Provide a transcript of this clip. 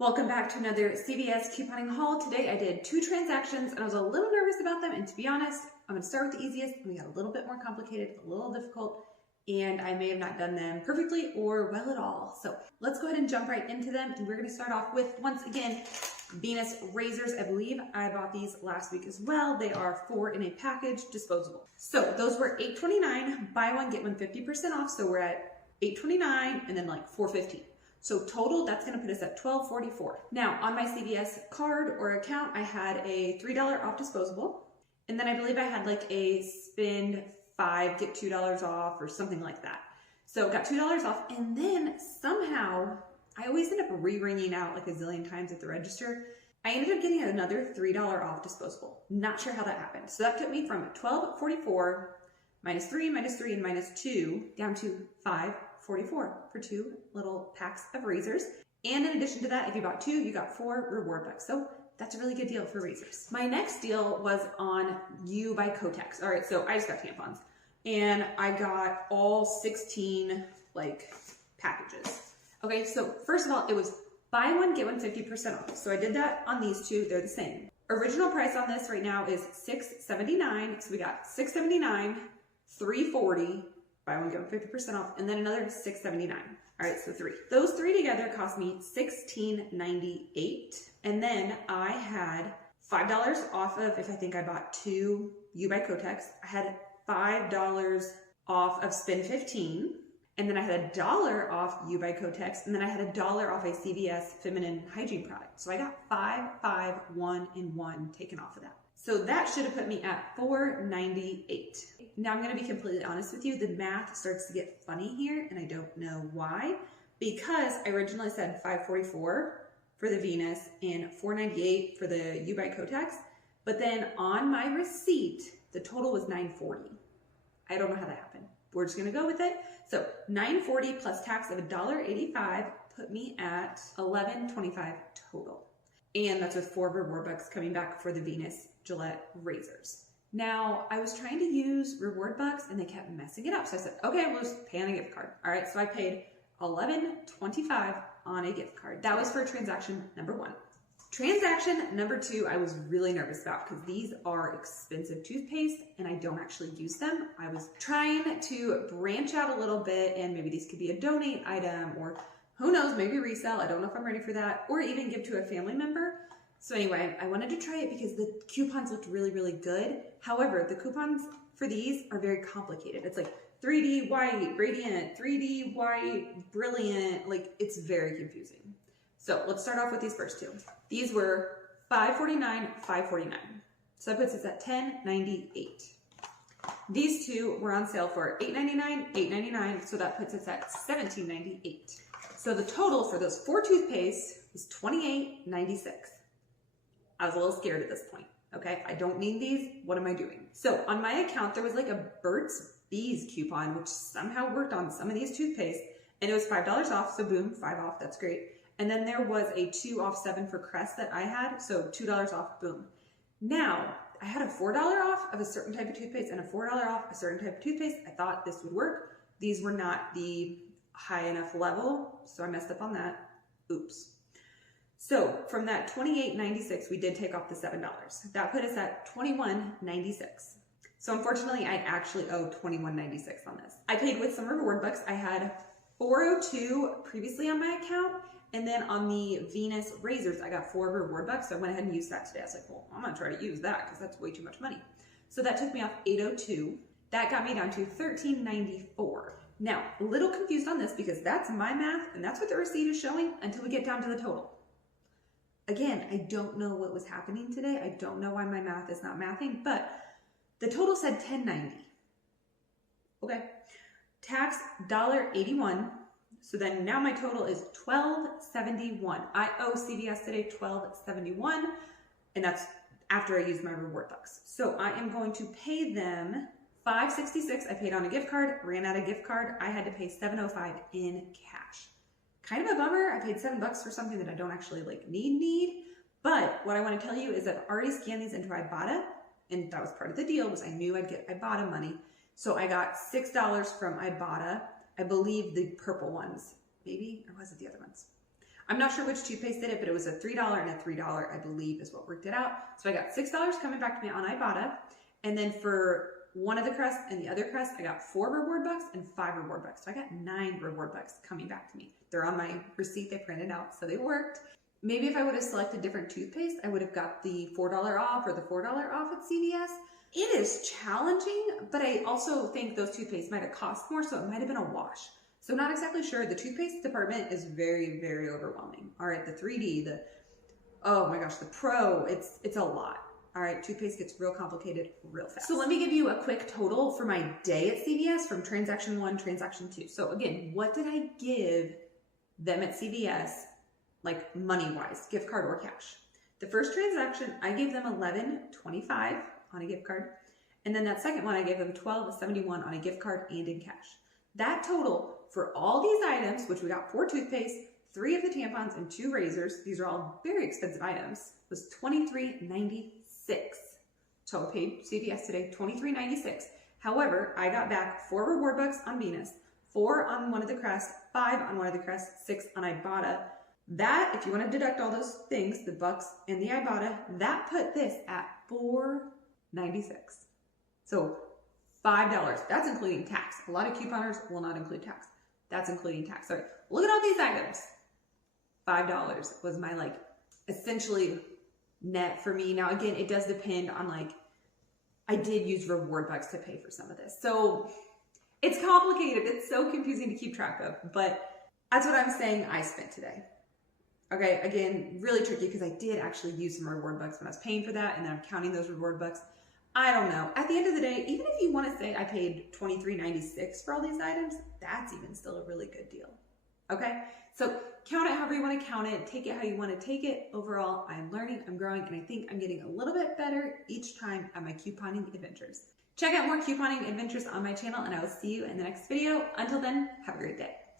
Welcome back to another CVS couponing haul. Today I did 2 transactions and I was a little nervous about them, and to be honest, I'm going to start with the easiest. We got a little bit more complicated, a little difficult, and I may have not done them perfectly or well at all. So let's go ahead and jump right into them, and we're going to start off with, once again, Venus razors. I believe I bought these last week as well. They are 4 in a package, disposable. So those were $8.29, buy one, get one 50% off. So we're at $8.29 and then like $4.15. So total, that's going to put us at $12.44. Now, on my CVS card or account, I had a $3 off disposable. And then I believe I had like a spend 5, get $2 off or something like that. So got $2 off. And then somehow, I always end up re-ringing out like a zillion times at the register. I ended up getting another $3 off disposable. Not sure how that happened. So that took me from $12.44 minus 3, and minus 2 down to $5.44 for 2 little packs of razors. And in addition to that, if you bought 2, you got 4 reward bucks. So that's a really good deal for razors. My next deal was on You by Kotex. All right, so I just got tampons and I got all 16 like packages. Okay, so first of all, it was buy one, get one 50% off. So I did that on these 2, they're the same. Original price on this right now is $6.79. So we got $6.79, $3.40, buy one, get one 50% off, and then another $6.79. All right, so 3. Those 3 together cost me $16.98. And then I had $5 off of, if I think I bought 2 You by Kotex, I had $5 off of Spend 15. And then I had $1 off You by Kotex, and then I had $1 off a CVS feminine hygiene product. So I got 5, 5, 1, and 1 taken off of that. So that should have put me at $4.98. Now I'm going to be completely honest with you. The math starts to get funny here, and I don't know why. Because I originally said $5.44 for the Venus and $4.98 for the You by Kotex. But then on my receipt, the total was $9.40. I don't know how that happened. We're just going to go with it. So $9.40 plus tax of $1.85 put me at $11.25 total. And that's with 4 reward bucks coming back for the Venus Gillette razors. Now, I was trying to use reward bucks and they kept messing it up. So I said, okay, we'll just pay on a gift card. All right, so I paid $11.25 on a gift card. That was for transaction number 1. Transaction number 2, I was really nervous about because these are expensive toothpaste and I don't actually use them. I was trying to branch out a little bit, and maybe these could be a donate item, or who knows, maybe resell. I don't know if I'm ready for that, or even give to a family member. So anyway, I wanted to try it because the coupons looked really, really good. However, the coupons for these are very complicated. It's like 3D white, radiant, 3D white, brilliant. Like, it's very confusing. So let's start off with these first 2. These were $5.49, $5.49. So that puts us at $10.98. These 2 were on sale for $8.99, $8.99. So that puts us at $17.98. So the total for those 4 toothpastes was $28.96. I was a little scared at this point. Okay, I don't need these. What am I doing? So on my account, there was like a Burt's Bees coupon, which somehow worked on some of these toothpaste, and it was $5 off. So boom, 5 off. That's great. And then there was a 2 off 7 for Crest that I had. So $2 off, boom. Now, I had a $4 off of a certain type of toothpaste and a $4 off a certain type of toothpaste. I thought this would work. These were not the high enough level, so I messed up on that. Oops. So from that $28.96, we did take off the $7. That put us at $21.96. So unfortunately, I actually owe $21.96 on this. I paid with some reward bucks. I had $4.02 previously on my account, and then on the Venus razors, I got 4 reward bucks. So I went ahead and used that today. I was like, well, I'm gonna try to use that because that's way too much money. So that took me off $8.02. That got me down to $13.94. Now, a little confused on this because that's my math and that's what the receipt is showing until we get down to the total. Again, I don't know what was happening today. I don't know why my math is not mathing, but the total said $10.90. Okay. Tax $1.81. So then now my total is $12.71. I owe CVS today $12.71, and that's after I use my reward bucks. So I am going to pay them $5.66. I paid on a gift card, ran out of gift card. I had to pay $7.05 in cash. Kind of a bummer. I paid $7 for something that I don't actually like need. But what I want to tell you is that I've already scanned these into Ibotta, and that was part of the deal, was I knew I'd get Ibotta money. So I got $6 from Ibotta. I believe the purple ones, maybe, or was it the other ones? I'm not sure which toothpaste did it, but it was a $3 and a $3, I believe, is what worked it out. So I got $6 coming back to me on Ibotta. And then for one of the crusts and the other crust, I got 4 reward bucks and 5 reward bucks. So I got 9 reward bucks coming back to me. They're on my receipt they printed out, so they worked. Maybe if I would have selected different toothpaste, I would have got the $4 off or the $4 off at CVS. It is challenging, but I also think those toothpaste might have cost more, so it might have been a wash. So not exactly sure. The toothpaste department is very, very overwhelming. All right, the 3D, oh my gosh, the Pro, it's a lot. All right, toothpaste gets real complicated real fast. So let me give you a quick total for my day at CVS from transaction 1, transaction 2. So again, what did I give them at CVS, like money-wise, gift card or cash? The first transaction, I gave them $11.25 on a gift card. And then that second one, I gave them $12.71 on a gift card and in cash. That total for all these items, which we got 4 toothpaste, 3 of the tampons, and 2 razors, these are all very expensive items, was $23.96. So I paid CVS today $23.96. However, I got back 4 reward bucks on Venus, 4 on one of the crests, 5 on one of the crests, 6 on Ibotta. That, if you want to deduct all those things, the bucks and the Ibotta, that put this at $4.96. So $5. That's including tax. A lot of couponers will not include tax. That's including tax. Sorry. Look at all these items. $5 was my essentially net for me. Now again, it does depend on I did use reward bucks to pay for some of this. So it's complicated. It's so confusing to keep track of, but that's what I'm saying I spent today. Okay, again, really tricky because I did actually use some reward bucks when I was paying for that, and then I'm counting those reward bucks. I don't know. At the end of the day, even if you want to say I paid $23.96 for all these items, that's even still a really good deal. Okay, so count it however you want to count it. Take it how you want to take it. Overall, I'm learning, I'm growing, and I think I'm getting a little bit better each time at my couponing adventures. Check out more couponing adventures on my channel, and I will see you in the next video. Until then, have a great day.